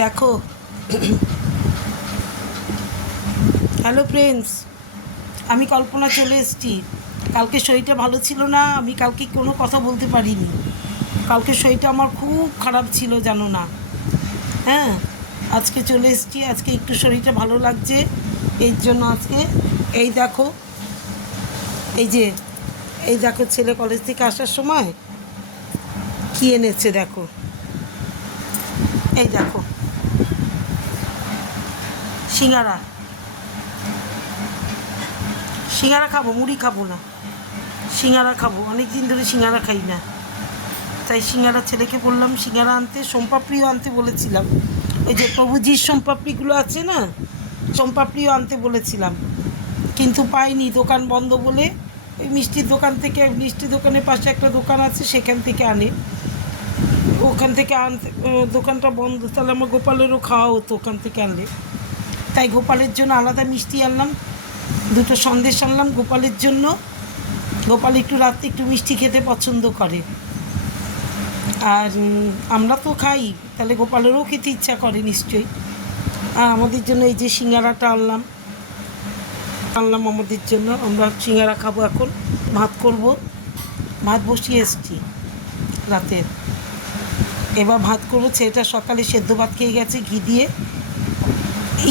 দেখো, hello friends, আমি কল্পনা চলে এসেছি। কালকে শরীরটা ভালো ছিল না, আমি কালকে কোনো কথা বলতে পারিনি। কালকে শরীরটা আমার খুব খারাপ ছিল, জানো না। হ্যাঁ, আজকে চলে এসেছি, আজকে একটু শরীরটা ভালো লাগছে। এর জন্য আজকে এই দেখো, এই দেখো ছেলে কলেজ থেকে আসার সময় কী এনেছে দেখো। এই দেখো সিঙ্গারা। সিঙ্গারা খাবো, মুড়ি খাবো না, সিঙ্গারা খাবো। অনেক দিন ধরে সিঙ্গারা খাই না, তাই সিঙ্গারা ছেলেকে বললাম সিঙ্গারা আনতে। সোমপাপড়িও আনতে বলেছিলাম, ওই যে প্রভুজির সোমপাপড়িগুলো আছে না, সোমপাপড়িও আনতে বলেছিলাম, কিন্তু পাইনি, দোকান বন্ধ বলে। ওই মিষ্টির দোকান থেকে, মিষ্টির দোকানের পাশে একটা দোকান আছে, সেখান থেকে আনে। ওখান থেকে আনতে, দোকানটা বন্ধ, তাহলে আমার গোপালেরও খাওয়া হতো ওখান থেকে আনলে। তাই গোপালের জন্য আলাদা মিষ্টি আনলাম, দুটো সন্দেশ আনলাম গোপালের জন্য। গোপাল একটু রাত্রে একটু মিষ্টি খেতে পছন্দ করে, আর আমরা তো খাই, তাহলে গোপালেরও খেতে ইচ্ছা করে নিশ্চয়ই। আর আমাদের জন্য এই যে সিঙ্গারাটা আনলাম আমাদের জন্য। আমরা সিঙ্গারা খাবো, এখন ভাত করব, ভাত বসিয়ে এসছি রাতের। এবার ভাত করবো। ছেলেটা সকালে সেদ্ধ ভাত খেয়ে গেছে ঘি দিয়ে,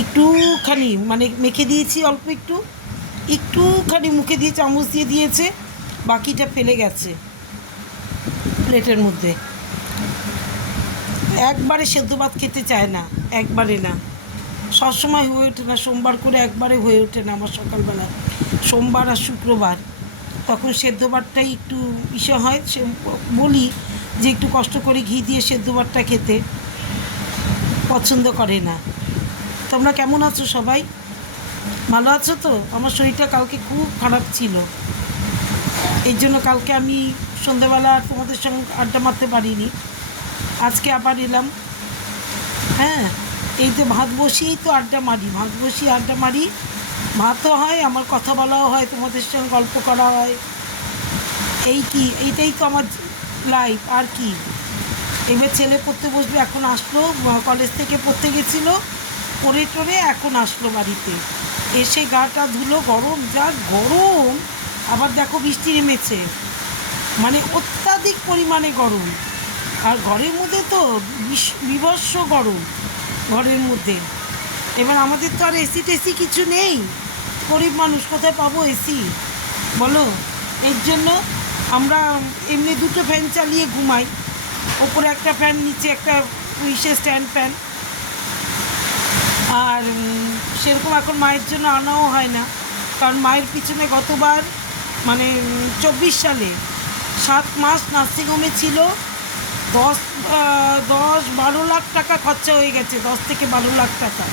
একটুখানি মানে মেখে দিয়েছি, অল্প একটুখানি মুখে দিয়ে চামচ দিয়ে দিয়েছে, বাকিটা ফেলে গেছে প্লেটের মধ্যে। একবারে সেদ্ধ ভাত খেতে চায় না, একবারে না, সবসময় হয়ে ওঠে না, সোমবার করে একবারে হয়ে ওঠে না আমার সকালবেলা, সোমবার আর শুক্রবার। তখন সেদ্ধ ভাতটাই একটু ইসে হয়, সে বলি যে একটু কষ্ট করে ঘি দিয়ে সেদ্ধ ভাতটা খেতে পছন্দ করে না। তোমরা কেমন আছো সবাই? ভালো আছো তো? আমার শরীরটা কালকে খুব খারাপ ছিল, এই জন্য কালকে আমি সন্ধ্যেবেলা আর তোমাদের সঙ্গে আড্ডা মারতে পারিনি। আজকে আবার এলাম। হ্যাঁ, এই তো ভাত বসিয়েই তো আড্ডা মারি, ভাত বসিয়ে আড্ডা মারি, ভাতও হয়, আমার কথা বলাও হয়, তোমাদের সঙ্গে গল্প করা হয়। এইটাই তো আমার লাইফ, আর কি। এবার ছেলে পড়তে বসবে, এখন আসলো কলেজ থেকে, পড়তে গেছিলো, পড়ে টরে এখন আসলো বাড়িতে, এসে গাটা ধুলো, গরম যা গরম। আবার দেখো বৃষ্টি নেমেছে, মানে অত্যাধিক পরিমাণে গরম। আর ঘরের মধ্যে তো বিভৎস গরম ঘরের মধ্যে। এবার আমাদের তো আর এসি টেসি কিছু নেই, গরিব মানুষ কোথায় পাবো এসি বলো? এর জন্য আমরা এমনি দুটো ফ্যান চালিয়ে ঘুমাই, ওপরে একটা ফ্যান, নিচে একটা স্ট্যান্ড ফ্যান। আর সেরকম এখন মায়ের জন্য আনাও হয় না, কারণ মায়ের পিছনে গতবার মানে 24 সালে 7 মাস নার্সিংহোমে ছিল, 10-12 লাখ টাকা খরচা হয়ে গেছে, 10 থেকে 12 লাখ টাকা।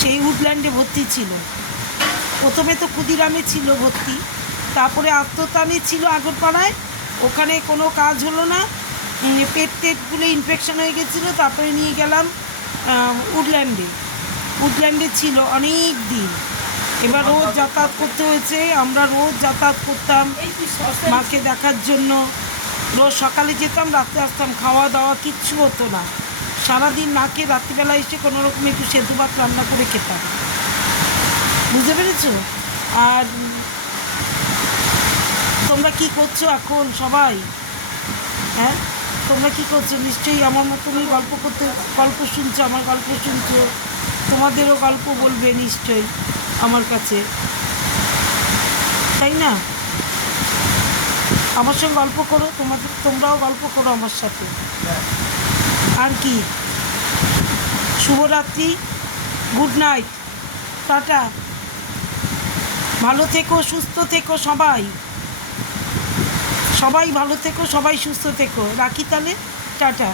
সেই উডল্যান্ডে ভর্তি ছিল, প্রথমে তো ক্ষুদিরামে ছিল ভর্তি, তারপরে আত্মতানে ছিল আগরপাড়ায়, ওখানে কোনো কাজ হলো না, পেটগুলো ইনফেকশন হয়ে গেছিলো, তারপরে নিয়ে গেলাম উডল্যান্ডে ছিল অনেক দিন। এবার রোজ যাতায়াত করতে হয়েছে, আমরা রোজ যাতায়াত করতাম মাকে দেখার জন্য, রোজ সকালে যেতাম, রাত্রে আসতাম, খাওয়া দাওয়া কিচ্ছু হতো না, সারাদিন না খেয়ে রাত্রিবেলা এসে কোনো রকম একটু সেদ্ধ ভাত রান্না করে খেতাম, বুঝতে পেরেছো? আর তোমরা কি করছো এখন সবাই? হ্যাঁ, তোমরা কি করছো? নিশ্চয়ই আমার মতনই গল্প শুনছো, আমার গল্প শুনছো, তোমাদেরও গল্প বলবে নিশ্চয়ই আমার কাছে, তাই না? আমার সঙ্গে গল্প করো, তোমরাও গল্প করো আমার সাথে। আর কি, শুভরাত্রি, গুড নাইট, টাটা, ভালো থেকো, সুস্থ থেকো সবাই, সবাই ভালো থেকো, সবাই সুস্থ থেকো, রাখি তাহলে, টাটা।